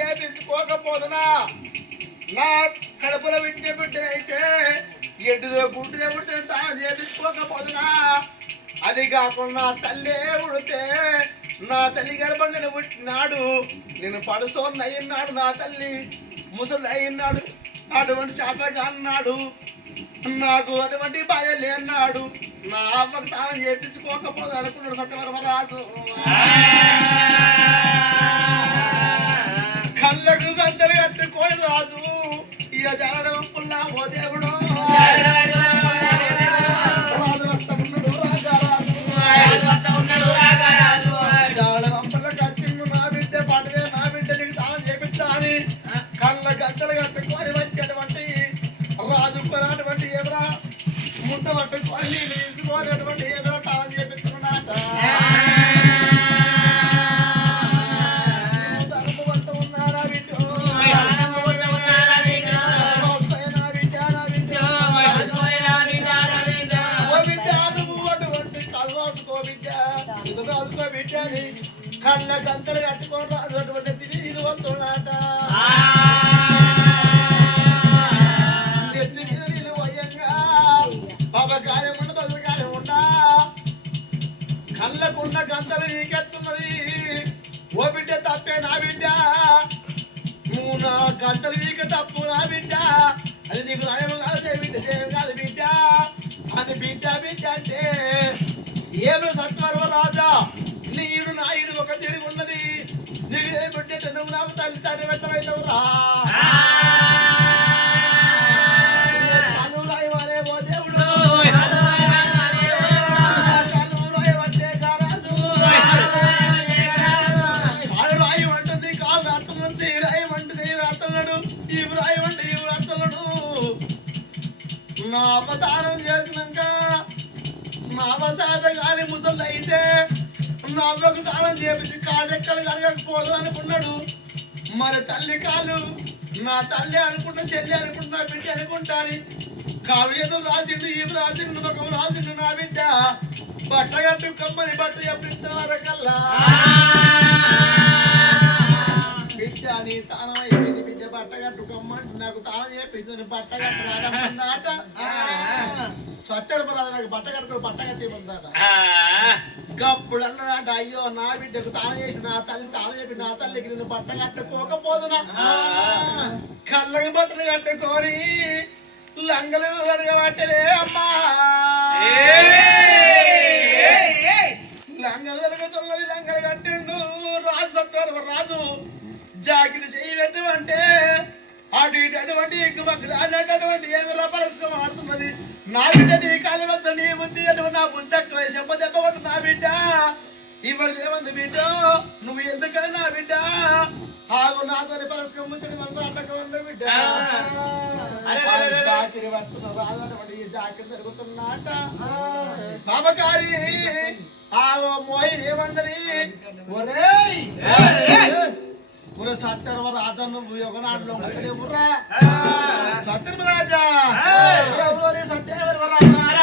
చేపించుకోకపోదునా నా కడుపులో విట్టే బిడ్డ అయితే ఎడ్డుదో గుడ్డుదే పుట్టిన తాను చేపించుకోకపోదునా అది కాకుండా తల్లే ఉడితే నా తల్లి గర్భం నేను పుట్టినాడు. నేను పడుసోన్న అయ్యినాడు నా తల్లి ముసలి అయ్యినాడు అటువంటి శాతగా అన్నాడు నాకు అటువంటి భార్య లేన్నాడు నా అమ్మకు తాను చేపించుకోకపోదు అనుకున్నాడు సత్యవరమరాజు. కళ్ళకు గంటలు కట్టుకోని రాజు. ఇక జరడం పుల్లా ఓ దేవుడు. రాజు కళ్ళ గంతలు కట్టుకొని అటువంటి తిరిగి వస్తున్నాట ఎత్తి మీద నీళ్ళు ఉండ కళ్ళకున్న గంతలు నీకెత్తున్నది ఓ బిడ్డ తప్పే నా బిడ్డ. నువ్వు నా గంతలు నీకు తప్పు నా బిడ్డ. అది నీకు నయం కాదు బిడ్డ చేయం కాదు బిడ్డ అని బిడ్డ బిడ్డ అంటే ఏమో సత్వ నా అవతారం చేసినాక నా అవసాద గాని ముసలు అయితే నా అవ్వకు దానం చేపించి కాళ్ళెక్కలు కడగకపోదు అనుకున్నాడు మరి తల్లి కాలు నా తల్లి అనుకుంటా చెల్లి అనుకుంటా బిడ్డ అనుకుంటాని కాలు ఏదో రాసిండు ఈ రాసిండు ఒక రాసిండు నా బిడ్డ. బట్ట కట్టు కమ్మని బట్ట చెప్పిన వరకల్లా బిడ్డ నీ తానం అయిపోయింది బిడ్డ బట్ట నాకు బట్ట సత్యరపరాదు నాకు బట్ట బట్ట గప్పుడు అన్నాడంట అయ్యో నా బిడ్డకు తాను చేసి నా తల్లి తాను చెప్పి నా తల్లికి నేను బట్ట కట్టుకోకపోదునా? కళ్ళకి బట్టలు కట్టుకొని లంగలు కడగబట్టలే అమ్మా. లంగలు కలుగుతున్నది లంగలు కట్టిండు రాజు సత్వరం రాజు. జాకిని చేయి పెట్టమంటే అటు ఇటు అటువంటి ఎక్కువ అన్నటువంటి ఏమి రపరసుకం ఆడుతున్నది నా బిడ్డ నీ కాలి వద్ద నీ బుద్ధి అటువంటి నా బుద్ధి ఎక్కువ చెప్ప దెబ్బ కొట్టు నా బిడ్డ. ఇవ్వడు ఏమంది బిడ్డ? నువ్వు ఎందుకని నా బిడ్డ? ఆగు నాతో పరస్కం ముంచడి మన అట్టక ఉంది బిడ్డ. జాకిరి పడుతున్న రాదనటువంటి ఈ జాకిరి జరుగుతున్నట బాబకారి ఆగో మోయిన్ ఏమంటది? ఒరే సత్యర్వ రాజా నువ్వు ఒకనాడులో ఉండలే బుర్రా సత్యర్వ రాజా! ఒరే సత్యర్వ రాజా మొల మీద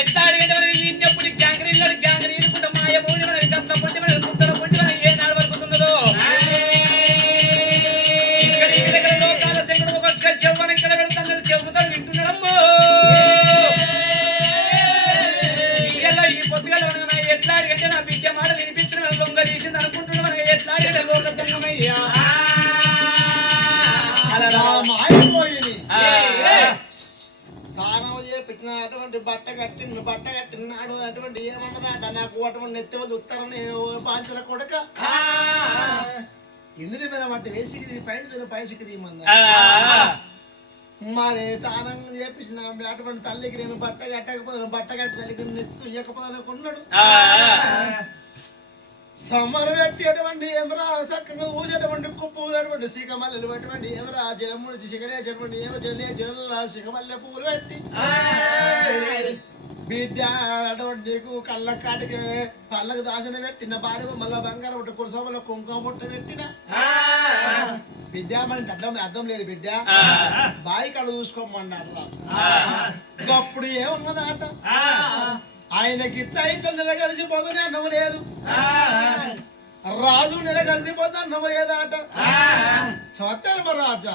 ఎంత అడిగేటప్పుడు ఈయనప్పుడు గ్యాంగ్రీన్లో గ్యాంగ్రీ ఇరుకుంటే మాయ మూడి మన డబ్బుల పొంటి మన గుట్టల పొంటి మనం ఏ నాడు నా బిడ్డ మాట వినిపించిన దొంగ అనుకుంటున్నాను. ఎట్లా అడిగితే అటువంటి బట్ట కట్టిన బట్ట కట్టినాడు అటువంటి ఏమన్నదాట నాకు అటువంటి నెత్తి వాళ్ళు ఉత్తరని పాంచల కొడక. ఇంటిది మీద మట్టి వేసికి పైన పైసికి తీయమంది మరి దానం చేపించిన అటువంటి తల్లికి నేను బట్ట కట్టకపోతే బట్ట కట్టి తల్లికి నెత్తి ఇయ్యకపోతే కొన్నాడు సమర పెట్టేటువంటి ఏమరా చక్కగా ఊజేటువంటి కుప్పు ఊజేటువంటి సిగమల్లెలు పెట్టినటువంటి ఏమరా జడముడి సిగరేసేటువంటి ఏమో జల్లి జల్ల సిగమల్లె పువ్వులు పెట్టి. బిడ్డ అటువంటి నీకు కళ్ళ కాటికి పళ్ళకు దాచిన పెట్టిన భార్య మళ్ళా బంగారం పుట్ట కురసమలో కుంకుమ పుట్ట పెట్టిన. బిడ్డ మనకి అర్థం అర్థం లేదు బిడ్డ బాయి కడ చూసుకోమన్నాడు అప్పుడు ఏమున్నదాట? ఆయనకి ఇట్లా ఇట్లా నిలగడిసిపోతుంది అన్నం లేదు. రాజు నిలగడిసిపోతే అన్నం లేదాట. స్వత్తమ రాజా.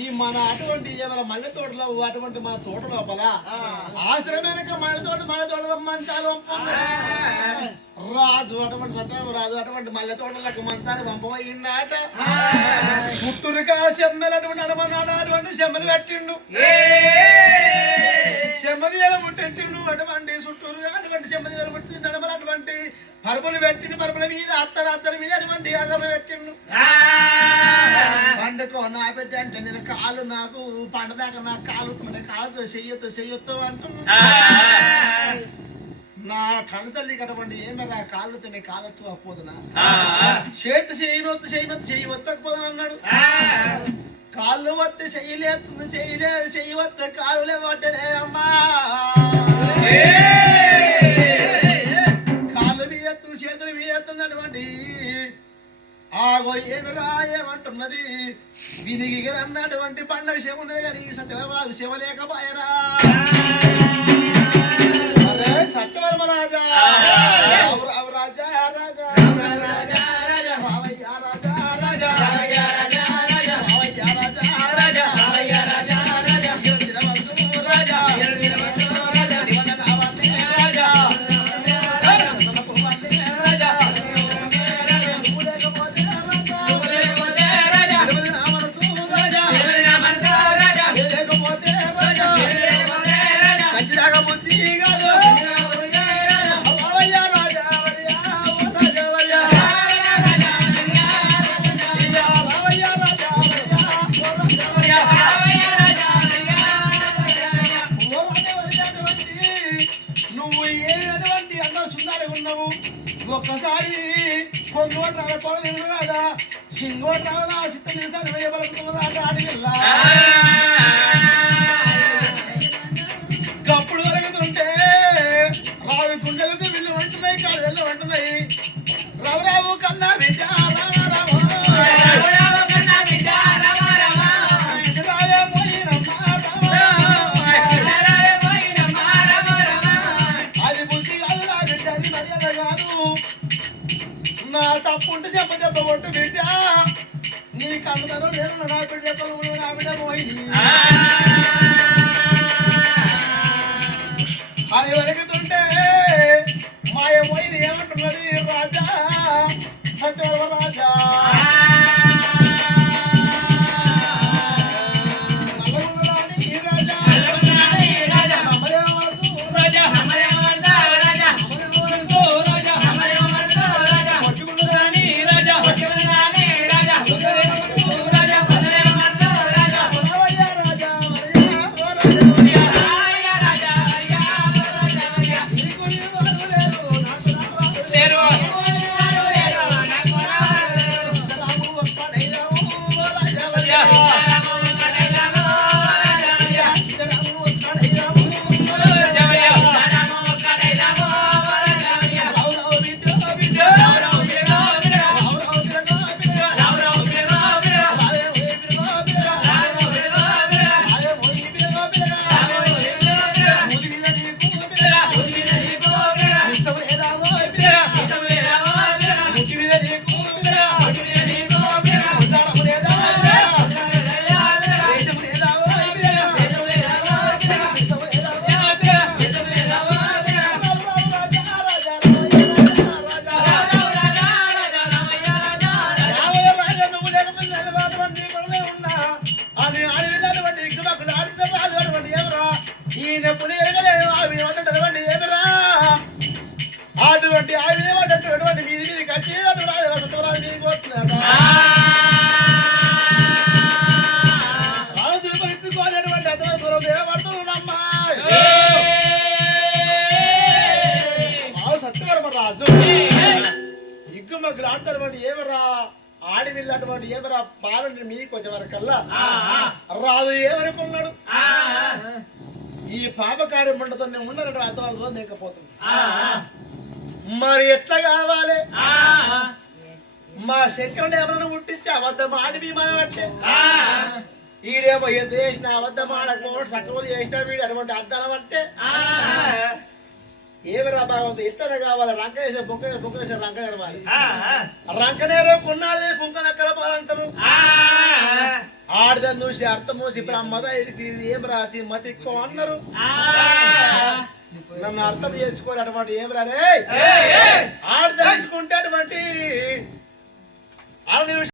ఈ మన అటువంటి ఏమైనా మల్లె తోటలో అటువంటి మన తోట లోపల ఆశ్రమేనక మల్లె తోట మల్లె తోటలో మంచాలు. రాజు అటువంటి సత్యం రాజు అటువంటి మల్లె తోటలకు మంచాలు పంపబోయిండాట చుట్టూరుగా సెమ్మలు అటువంటి అటువంటి సెమ్మలు పెట్టిండు. చెమ్మది ఎలా ముట్టించిండు అటువంటి చుట్టూరుగా అటువంటి చెమ్మది ఎలా ముట్టిండు నడమలు అటువంటి పరుపులు పెట్టిండు. పరుపుల మీద అత్తరు అత్తరి మీద అటువంటి అగలు పెట్టిండు. పండుకో నా అంటే నేను కాలు నాకు పండదాకా నా కాలు మన కాలుతో చెయ్యొద్దు చెయ్యొద్దు అంటున్నా నా కళ్ళు తల్లి కటువంటి ఏమరా కాళ్ళు తినే కాలత్తు అపోదునా చేతి చేయనొద్దు చేయనొద్దు చెయ్యి వత్తకపోదును అన్నాడు. కాళ్ళు వత్తే చెయ్యలేదు చెయ్యలేదు చెయ్యి వత్తే కాళ్ళు పట్టలే అమ్మా. కాళ్ళు మీదెత్తు చేతులు మీదెత్తుంది అటువంటి ఆగో ఏమిరా ఏమంటున్నది? వినిగి అన్నటువంటి పండగ శివ ఉన్నది కానీ సత్యవరాజు శివ లేకపోయరా? రాజా రాజా ఒక్కసారి కొంగోట కొడ రాదా సింగోట రాదా సిద్ధ నిమిషాలు వేయబడుతున్నదా ఆడిగిల్లా అది వెలుగుతుంటే మాయ ఏమంటున్నది రాజా సత్యవ రాజా రాజుటువంటి ఏమరా ఈయన పులి ఎరగలేదు ఆవి వండటువంటి ఏమరా అటువంటి ఆవి ఏమంటే మీది మీది కచ్చి అటు రాజు మీదికి వస్తున్నారు రాజు రాజు. ఇగ్గుమగ్గులు ఆడతారు ఏమరా ఆడి వెళ్ళినటువంటి ఏమరా బాలుని మీదకి వచ్చే వరకల్లా రాజు ఏమనుకున్నాడు? ఈ పాపకార్యం ఉండతో నేను ఉన్నానంటే అర్థం లేకపోతుంది మరి ఎట్లా కావాలి? మా శంకరుని ఎవరైనా పుట్టించి అబద్ధం ఆడి భీమా అంటే? ఈడేమో ఎంత చేసిన అబద్ధం ఆడకపోవడం సక్రమం చేసిన వీడు అటువంటి అర్థం అంటే? ఏమి రా బాగుంది ఇట్లనే కావాలి? రంకేశ బొక్క బొక్కేసే రంక నేరవాలి రంకనేరు కొన్నాడు కుంకన కలపాలంటారు ఆడదని చూసి అర్థం చూసి బ్రహ్మద ఇది ఏం రాసి మతిక్కో అన్నారు. నన్ను అర్థం చేసుకోవాలి అటువంటి ఏం రా రే. ఆడ తెలుసుకుంటే అటువంటి అర నిమిషం